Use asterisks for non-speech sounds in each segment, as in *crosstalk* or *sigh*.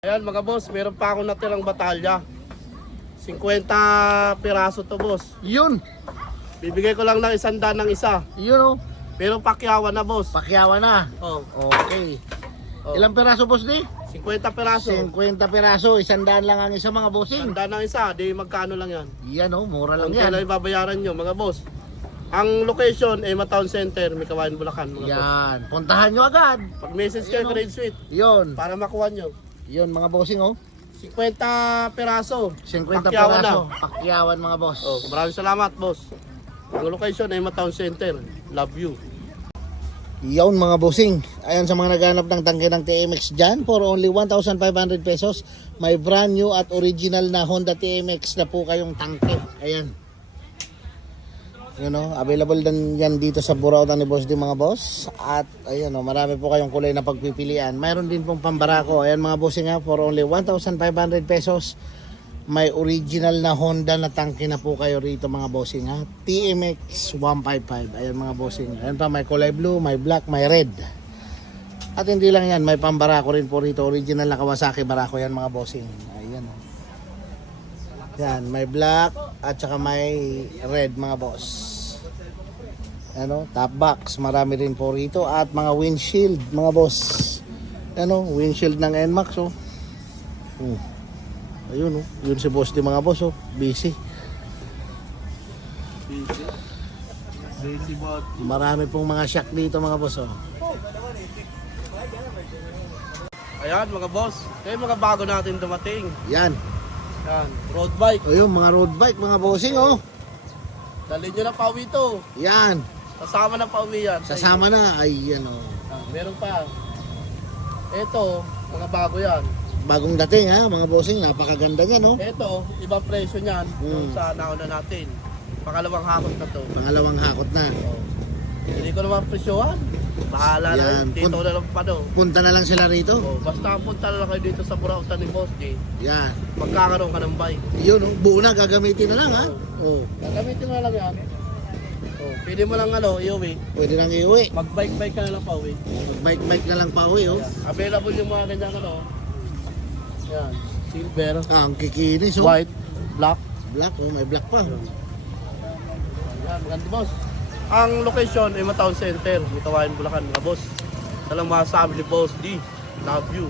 Ayan mga boss, meron pa akong natirang batalya. 50 piraso to boss. Yun. Bibigay ko lang ng isang daan ng isa. Yun oh. Pero pakyawan na boss. Pakyawan na. Oh, Okay. oh. Ilang peraso boss di? 50 piraso. 50 peraso. Isang daan lang ang isa mga Isang bossing. daan ng isa, di magkano lang yan. Yan oh. Mura lang Kung yan. kailan ibabayaran nyo mga boss. Ang location ay Town Center, Mikawain, Bulacan mga boss. Yan. Puntahan nyo agad. Pag message kayo Ayan, oh. grade suite Yun. para makuha nyo. Yun mga bossing oh. 50 piraso. 50 Pakyawan peraso. Pakyawan mga boss. Oh, maraming salamat boss. Ang location ay Town Center. Love you. Yun mga bossing. Ayan sa mga naghanap ng tangke ng TMX dyan for only 1,500 pesos. May brand new at original na Honda TMX na po kayong tangke. Ayan. You know, available din yan dito sa Burautan ni Boss din mga boss. At ayan oh, marami po kayong kulay na pagpipilian. Mayroon din pong pambarako. Ayan mga bossing ha, for only 1,500 pesos. May original na Honda na tangke na po kayo rito mga bossing ha. TMX 155. Ayan mga bossing. Ayan pa may kulay blue, may black, may red. At hindi lang yan, may pambarako rin po rito. Original na Kawasaki barako yan mga bossing. Ayan oh. Yan, may black at saka may red mga boss. Ano, top box, marami rin po rito at mga windshield mga boss. Ano, windshield ng NMAX oh. Hmm. Ayun oh, yun si boss di mga boss oh, busy. Busy. Marami pong mga shock dito mga boss oh. Ayan mga boss. Kaya mga bago natin dumating. Yan. Yan. Road bike. Ayun, mga road bike mga bossing oh. Dalhin nyo na pauwi to. Yan, Kasama na pauwi yan. sasama na. Ay, yan oh. Ah, meron pa. Ito, mga bago yan. Bagong dating ha, mga bossing, napakaganda niya no. Ito, ibang presyo niyan yung Hmm. sa nauna natin. Pangalawang hakot na to. Pangalawang hakot na. Oh. Hindi ko naman presyohan. Bahala na Yan. Dito Pun- na lang pa do. Punta na lang sila rito. Oh, basta punta na lang kayo dito sa Burautan ni Boss J. Yan. Magkakaroon ka ng bike. Yun oh, buo na gagamitin na lang ha. Oh, Gagamitin mo na lang yan. Oh, pwede mo lang ano, iuwi. pwede nang iuwi. Mag-bike-bike ka na lang pa uwi. Bike-bike na lang pa uwi oh. Available yung mga ganyan ano. Yan. Silver, Ah, ang kikinis oh. white, black. Black oh, may black pa. Yan, maganda boss. Ang location ay Town Center, Mitawain, Bulacan, mga boss. Talang masasabi ni Boss D. Love you.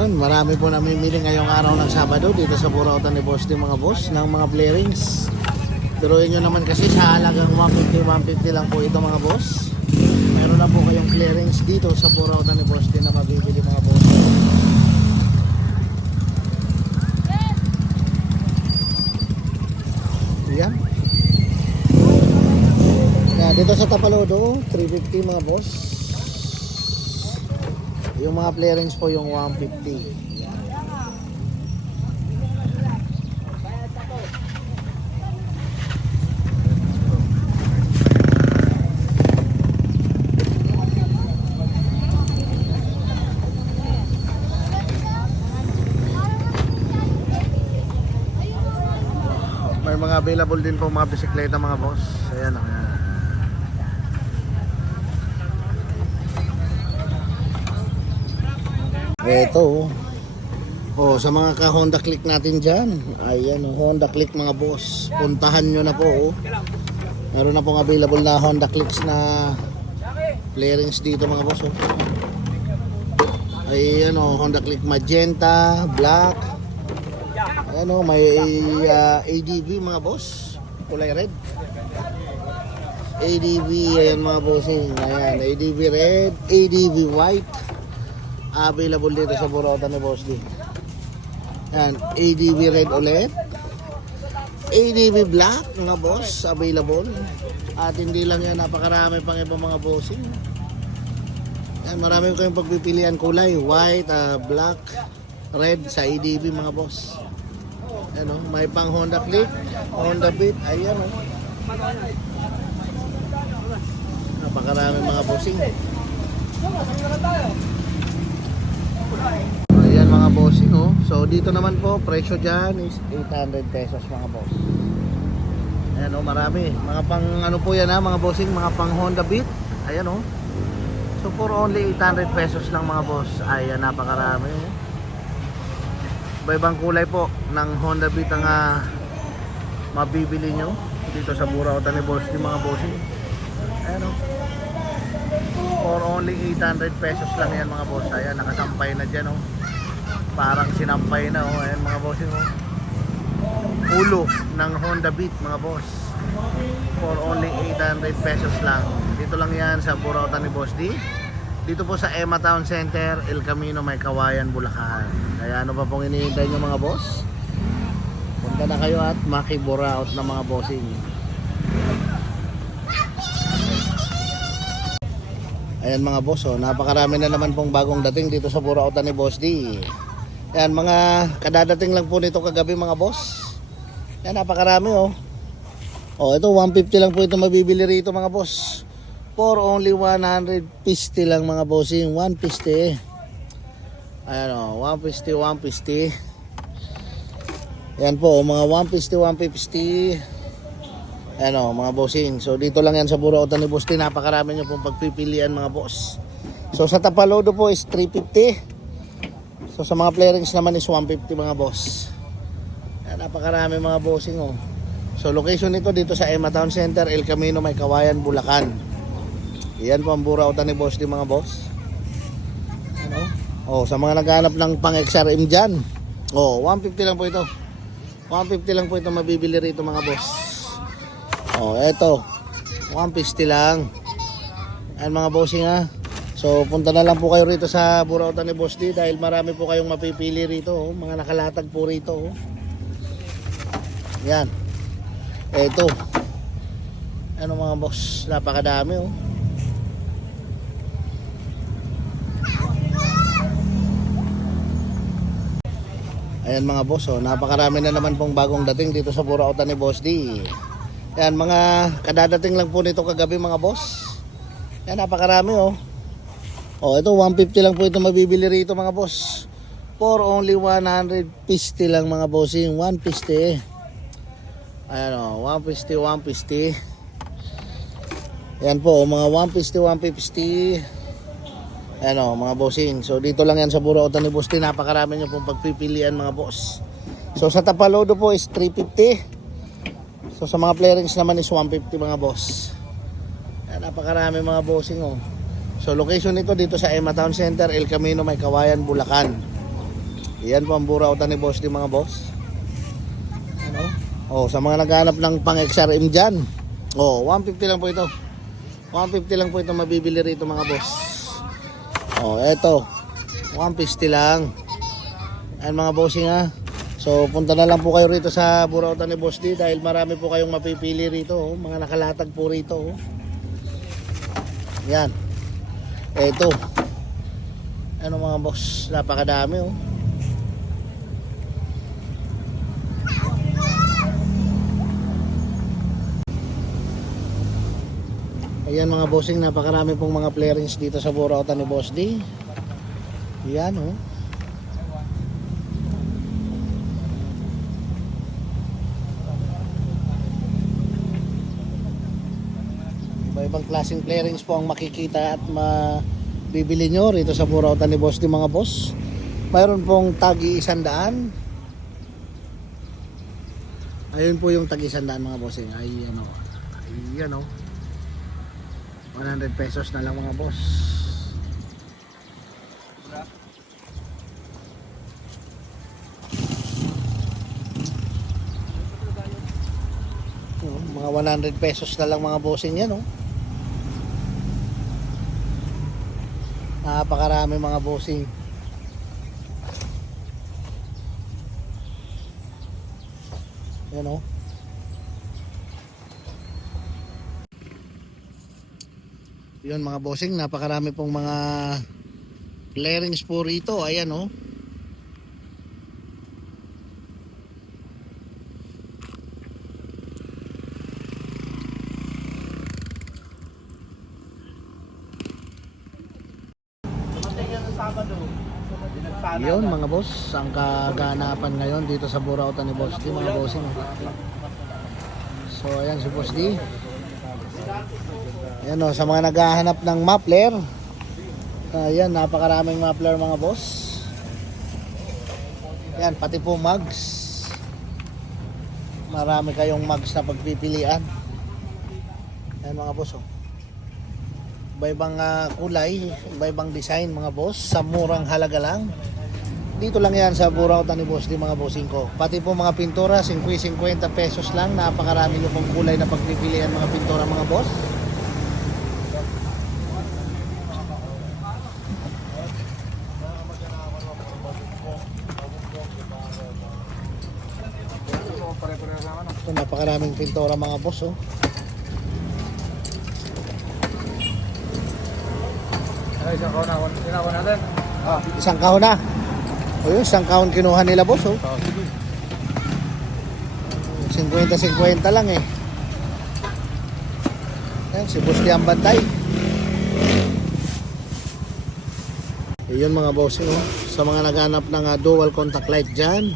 Yan, marami po namimili ngayong araw ng Sabado dito sa Burautan ni Boss din mga boss ng mga playerings. Turuin nyo naman kasi sa halagang 150-150 lang po ito mga boss. Meron na po kayong clearings dito sa Burautan ni Boss din na mabibili mga boss. Yan. Dito sa Tapalodo, 350 mga boss. Yung mga playerings po yung 150. May mga available din po mga bisikleta mga boss. Ayan, oh, ayan. Ito. Oh, sa mga ka Honda Click natin diyan. Ayan, oh, Honda Click mga boss. Puntahan nyo na po oh. Meron na pong available na Honda Clicks na clearings dito mga boss oh. Ayan oh, Honda Click magenta, black. Ayan oh, may ah, ADV mga boss. Kulay red. ADV, ayan mga bossing. Ayan, ADV red, ADV white available dito sa Burautan ni Boss D. Yan, ADV red ulit. ADV black, mga boss, available. At hindi lang yan, napakarami pang ibang mga bossing. Yan, marami kayong pagpipilian kulay. White, ah, black, red sa ADV mga boss. Yan, oh, may pang Honda Click, Honda Beat, ayan oh. Napakarami mga bossing. Ayan mga bossing oh. So dito naman po, presyo dyan is 800 pesos mga boss. Ayan oh, marami. Mga pang ano po yan ha, mga bossing, mga pang Honda Beat. Ayan oh. So for only 800 pesos lang mga boss, ay ah, napakarami. Iba-ibang kulay po ng Honda Beat ang ah, mabibili nyo dito sa Burautan ni Boss mga bossing. Ayan o. For only 800 pesos lang yan mga boss. Ayan, nakasampay na dyan o. Parang sinampay na o. Ayan mga bossing o. Ulo ng Honda Beat mga boss. For only 800 pesos lang. Dito lang yan sa Burautan ni Boss D. Dito po sa Emma Town Center, El Camino, May Kawayan, Bulacan. Kaya ano pa pong iniintay nyo mga boss? Punta na kayo at makiburaot ng mga bossing. Ayan mga boss, oh, napakarami na naman pong bagong dating dito sa Burautan ni Boss D. Ayan mga kadadating lang po nito kagabi mga boss. Ayan napakarami oh. Oh, ito 150 lang po ito mabibili rito mga boss. For only 150 lang mga bossing, 150. Ayan oh, 150, 150. Ayan po, oh, mga 150, 150. Ayan o, mga bossing. So, dito lang yan sa Burautan ni Boss T. Napakarami nyo pong pagpipilian, mga boss. So, sa Tapalodo po is 350. So, sa mga playerings naman is 150, mga boss. Ayan, napakarami mga bossing, oh. So, location nito dito sa Emma Town Center, El Camino, May Kawayan, Bulacan. Yan po ang Burautan ni Boss mga boss. Ano? Oh, sa mga naghanap ng pang-XRM dyan. Oh, 150 lang po ito. 150 lang po ito mabibili rito, mga boss. Oh, eto. 150 lang. Ayan mga bossing ha. So, punta na lang po kayo rito sa Burautan ni Boss D dahil marami po kayong mapipili rito. Oh. Mga nakalatag po rito. Oh. Yan. Eto. Ano mga boss? Napakadami oh. Ayan mga boss, oh, napakarami na naman pong bagong dating dito sa Burautan ni Boss D. Yan, mga kadadating lang po nito kagabi mga boss. Yan, napakarami oh. Oh, ito 150 lang po ito mabibili rito mga boss. For only 150 lang mga bossing, 150. Ayan oh, 150, 150. Yan po, oh, mga 150, 150. Ayan oh, mga bossing. So dito lang yan sa Burautan ni Boss. Napakarami nyo pong pagpipilian mga boss. So sa Tapalodo po is 350. So sa mga playerings naman is 150 mga boss. Ayan, napakarami mga bossing oh. So location nito dito sa Emma Town Center, El Camino, May Kawayan, Bulacan. Yan po ang burautan ni boss di mga boss. Ano? Oh, sa mga naghanap ng pang XRM dyan. Oh, 150 lang po ito. 150 lang po ito mabibili rito mga boss. Oh, eto. 150 lang. Ayan mga bossing ha. So punta na lang po kayo rito sa Burautan ni Boss D dahil marami po kayong mapipili rito. Oh. Mga nakalatag po rito. Oh. Yan. Eto. Ano mga boss, napakadami oh. Ayan mga bossing, napakarami pong mga playerings dito sa Burautan ni Boss D. Yan oh. Iba-ibang klaseng playerings po ang makikita at mabibili nyo rito sa Burautan ni Boss di mga boss. Mayroon pong tagi isandaan. Ayun po yung tagi isandaan mga bossing. Ay ano. Ay ano. 100 pesos na lang mga boss. Oh, mga 100 pesos na lang mga bossing yan oh. Napakarami mga bossing. Yan oh. Yun mga bossing, napakarami pong mga clearings po rito. Ayan oh. Dumating yan sa Sabado. Pinagsana Yun ka. mga boss, ang kaganapan ngayon dito sa Burautan ni Boss D mga bossing. So ayan si Boss D. Ayan o, sa mga naghahanap ng muffler, Ayan, napakaraming muffler mga boss. Yan, pati po mugs. Marami kayong mugs na pagpipilian. Ayan mga boss, oh. Iba-ibang ah, kulay, iba-ibang design mga boss, sa murang halaga lang. Dito lang yan sa Burautan ni Boss di mga bossing ko. Pati po mga pintura, 50-50 pesos lang. Napakarami nyo pong kulay na pagpipilian mga pintura mga boss. Ito, napakaraming pintura mga boss oh. Isang kauna, inawa natin? Ah, isang kahon na. O yun, isang kahon kinuha nila boss oh. 50-50 lang eh. Ayan, si Boss Liam Bantay. Ayun mga bossing oh. Sa mga naghanap ng ah, dual contact light dyan.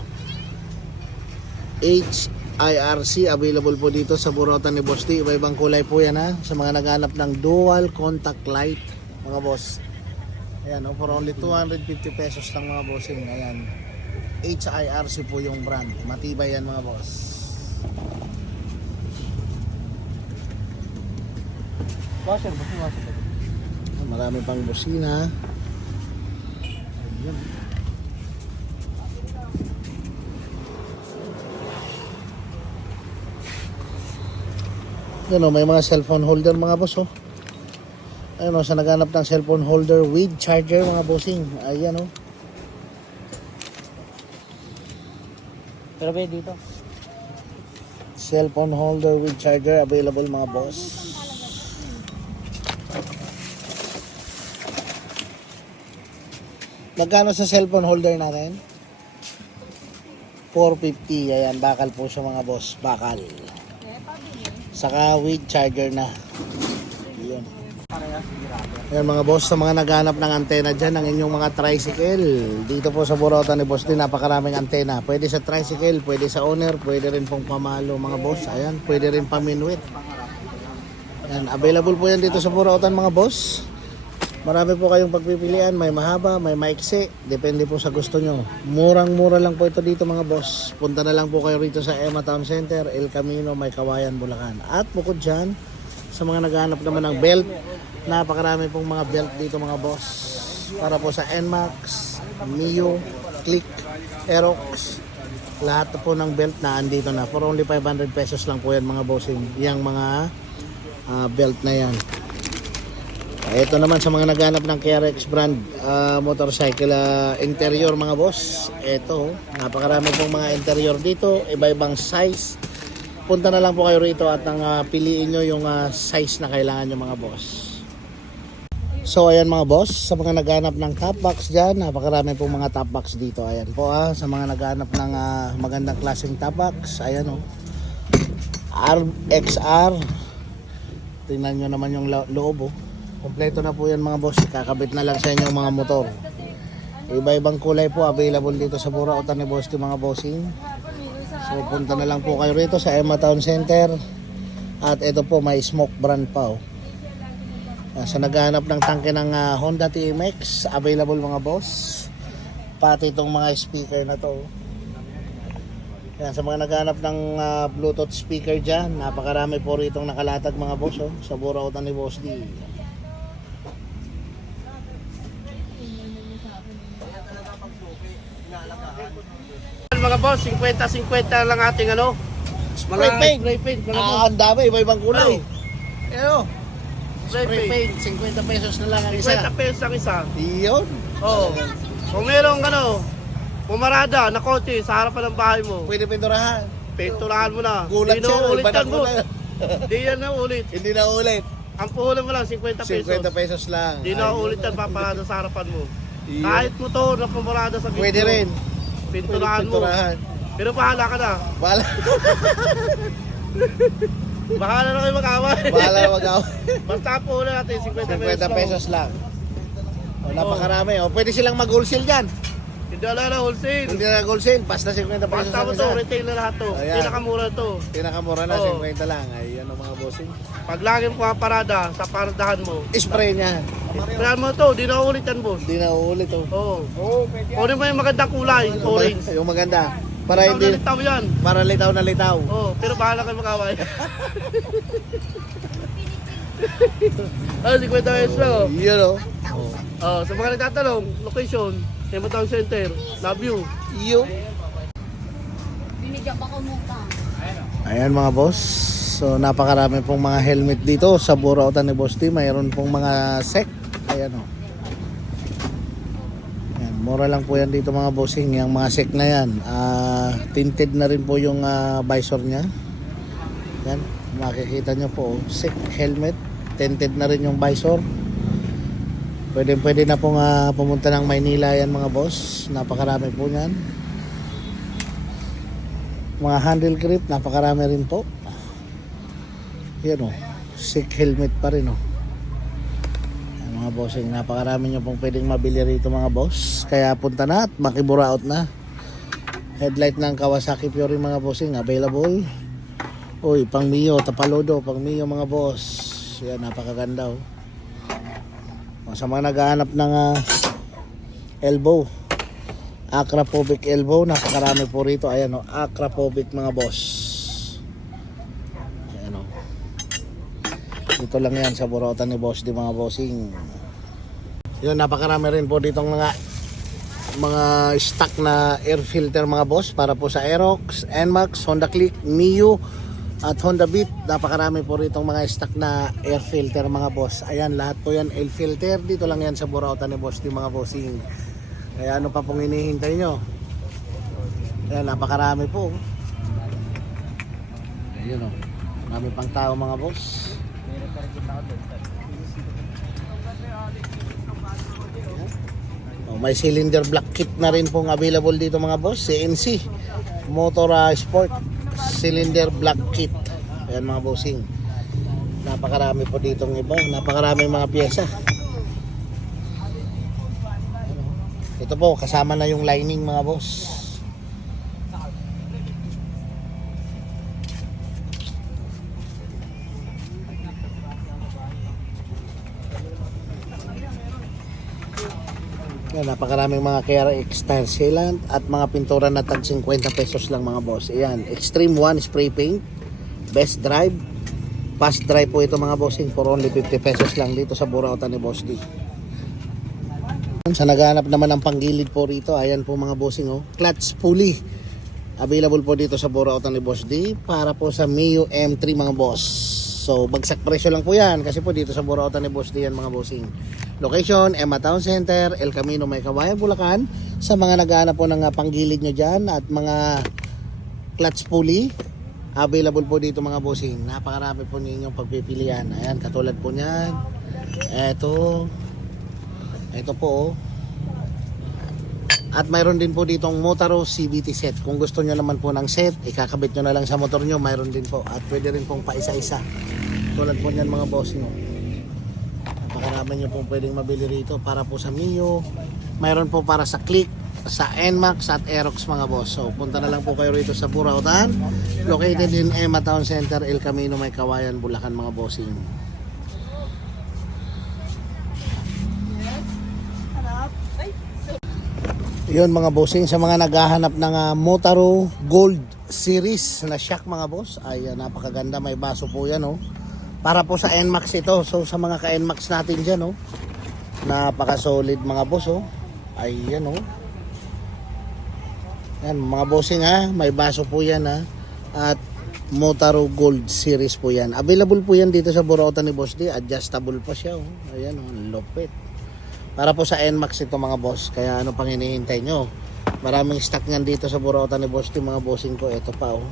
HIRC available po dito sa Burotan ni Boss D. Iba-ibang kulay po yan ha. Sa mga naghanap ng dual contact light mga boss. Ayan, oh, for only 250 pesos lang mga bossing. Ayan. HIRC po yung brand. Matibay yan mga boss. Washer, basta washer. Marami pang busina. Ayan. Yan o, may mga cellphone holder mga boss oh. Ayun o, sa naghanap ng cellphone holder with charger mga bossing. Ayan oh. o. Pero ba dito? Cellphone holder with charger available mga boss. Magkano sa cellphone holder natin? 450. Ayan, bakal po siya mga boss. Bakal. Saka with charger na. Ayan mga boss, sa mga naghanap ng antena dyan, ng inyong mga tricycle. Dito po sa Burautan ni Boss din, napakaraming antena. Pwede sa tricycle, pwede sa owner, pwede rin pong pamalo mga boss. Ayan, pwede rin paminwit. Ayan, available po yan dito sa Burautan mga boss. Marami po kayong pagpipilian, may mahaba, may maiksi, depende po sa gusto nyo. Murang-mura lang po ito dito mga boss. Punta na lang po kayo rito sa Emma Town Center, El Camino, May Kawayan, Bulacan. At bukod dyan, sa mga naghahanap naman ng belt, napakarami pong mga belt dito mga boss. Para po sa NMAX, Mio, Click, Aerox, lahat po ng belt na andito na. For only 500 pesos lang po yan mga bossing. Yang mga ah, belt na yan. Ito naman sa mga naghanap ng KRX brand ah, motorcycle ah, interior mga boss. Ito, napakarami pong mga interior dito, iba-ibang size. Punta na lang po kayo rito at ang ah, piliin nyo yung ah, size na kailangan nyo mga boss. So ayan mga boss, sa mga naghanap ng top box dyan, napakarami pong mga top box dito. Ayan po ah, sa mga naghanap ng ah, magandang klaseng top box, ayan oh. RXR. Tingnan nyo naman yung lo- loob oh. Kompleto na po yan mga boss. Kakabit na lang sa inyong mga motor. Iba-ibang kulay po available dito sa Burautan ni Boss mga bossing. So punta na lang po kayo rito sa Emma Town Center. At ito po may smoke brand pa oh. Ah, Sa naghahanap ng tangke ng ah, Honda TMX, available mga boss. Pati itong mga speaker na to. oh. Yan, sa mga naghahanap ng ah, Bluetooth speaker dyan, napakarami po rito nakalatag mga boss oh, sa Burautan ni Boss D. Mga boss, 50-50 lang ating ano. Spray paint. Spray paint, mga. Ah, ang dami, iba-ibang kulay. Ano? Spray Spray paint. paint, 50 pesos na lang ang isa. 50 pesos ang isa. Iyon. Oo. Kung merong ano, pumarada na kotse sa harapan ng bahay mo, Pwede pinturahan. pinturahan mo na. Gulat siya, na ulit yan, boss. na. Di yan na ulit. Hindi na ulit. Ang puhulan mo lang, 50 pesos. 50 pesos lang. Di na ulit yan, paparada sa harapan mo. Kahit motor na pumarada sa video, Pwede rin. Pinturahan mo. pinturahan. Pero bahala ka na. Bahala, *laughs* Bahala na kayo mag-away. bahala mag Basta ang puhulan natin, 50 pesos. 50 pesos lang. O, napakarami. O, pwede silang mag-wholesale dyan. Hindi wala na wholesale. Hindi na wholesale, basta 50 pesos Basta mo ang to, retail na lahat to. Ayan. Pinakamura to. Pinakamura na, Oo. 50 lang. Ayan ang mga bossing. Pag lagi mo parada sa paradahan mo, Spray niya. Kailangan mo to, di na ulitan boss. Hindi na uulit oh. Oo. Oo, pwede yan. Kunin mo yung magandang kulay, orange. Yung maganda. Para Ikaw hindi, na litaw yan. para litaw na litaw. Oo, pero bahala kayo mag-away. *laughs* Ano, 50 pesos oh. Yun oh. Oh, sa mga nagtatanong, location, Emma Town Center, love you. Yun. Binigyan ba ko muka? Ayan mga boss. So napakarami pong mga helmet dito sa Burautan ni Boss T. Mayroon pong mga sec. Ayan o. Ayan, mura lang po yan dito mga bossing. Yung mga sec na yan. Ah, tinted na rin po yung ah, visor niya. Yan. Makikita nyo po. oh. Sec helmet. Tinted na rin yung visor. Pwede pwede na pong ah, pumunta ng Maynila yan mga boss. Napakarami po yan. Mga handle grip, napakarami rin po. Yan o, sick helmet pa rin o. Yan, mga bossing, napakarami nyo pong pwedeng mabili rito mga boss. Kaya punta na at makibura out na. Headlight ng Kawasaki Fury mga bossing, available. Uy, pang Mio, tapalodo, pang Mio mga boss. Yan, napakaganda o. Sa mga naghahanap ng ah, elbow, Acrapovic elbow, napakarami po rito. Ayan o, Acrapovic mga boss. Ayan o. Dito lang yan sa Borotan ni Boss di mga bossing. Yun, napakarami rin po ditong mga mga stock na air filter mga boss para po sa Aerox, NMAX, Honda Click, Mio at Honda Beat. Napakarami po ritong mga stock na air filter mga boss. Ayan, lahat po yan air filter. Dito lang yan sa Borautan ni Boss di mga bossing. Kaya ano pa pong hinihintay nyo? Ayan, napakarami po. Ayun o. Marami pang tao mga boss. Oh, may cylinder block kit na rin pong available dito mga boss. CNC. Motor ah, Sport. Cylinder block kit. Ayan mga bossing. Napakarami po ditong iba. Napakarami mga pyesa. Ito po, kasama na yung lining mga boss. Yan, napakaraming mga KRX style sealant at mga pintura na tag 50 pesos lang mga boss. Ayan, Extreme 1 spray paint, best drive, fast drive po ito mga bossing for only 50 pesos lang dito sa Burautan ni Boss D. Sa naghahanap naman ng panggilid po rito, ayan po mga bossing oh, clutch pulley. Available po dito sa Burautan ni Boss D para po sa Mio M3 mga boss. So bagsak presyo lang po yan kasi po dito sa Burautan ni Boss D yan mga bossing. Location, Emma Town Center, El Camino, May Kawayan, Bulacan. Sa mga naghahanap po ng ah, panggilid nyo dyan at mga clutch pulley, available po dito mga bossing. Napakarami po ninyong pagpipilian. Ayan, katulad po niyan. Eto. Ito po oh. At mayroon din po ditong Motaro CVT set. Kung gusto nyo naman po ng set, ikakabit nyo na lang sa motor nyo, mayroon din po. At pwede rin pong paisa-isa. Tulad po niyan mga bossing oh. Napakarami nyo pong pwedeng mabili rito para po sa Mio. Mayroon po para sa Click, sa NMAX at Aerox mga boss. So punta na lang po kayo rito sa Burautan. Located in Emma Town Center, El Camino, May Kawayan, Bulacan mga bossing. Yun mga bossing sa mga naghahanap ng uh, Motaro Gold Series na shock mga boss ay uh, napakaganda may baso po yan oh. Para po sa NMAX ito. So sa mga ka-NMAX natin diyan oh. Napaka solid mga boss oh. Ay yan oh. Yan mga bossing ha, may baso po yan ha. At Motaro Gold Series po yan. Available po yan dito sa Burautan ni Boss D. Adjustable pa siya oh. Ayan oh, lupit. Para po sa NMAX ito mga boss. Kaya ano pang hinihintay nyo? Maraming stock niyan dito sa Burautan ni Boss D mga bossing ko. Ito pa oh.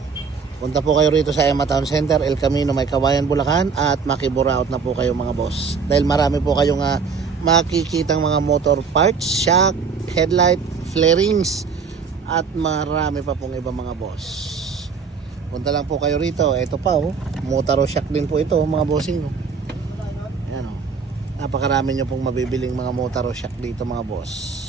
Punta po kayo rito sa Emma Town Center, El Camino, May Kawayan, Bulacan at makiburaot na po kayo mga boss. Dahil marami po kayong uh, makikitang mga motor parts, shock, headlight, flarings at marami pa pong iba mga boss. Punta lang po kayo rito. Ito pa oh. Motaro shock din po ito mga bossing. Oh. Napakarami nyo pong mabibiling mga Motaro shock dito mga boss.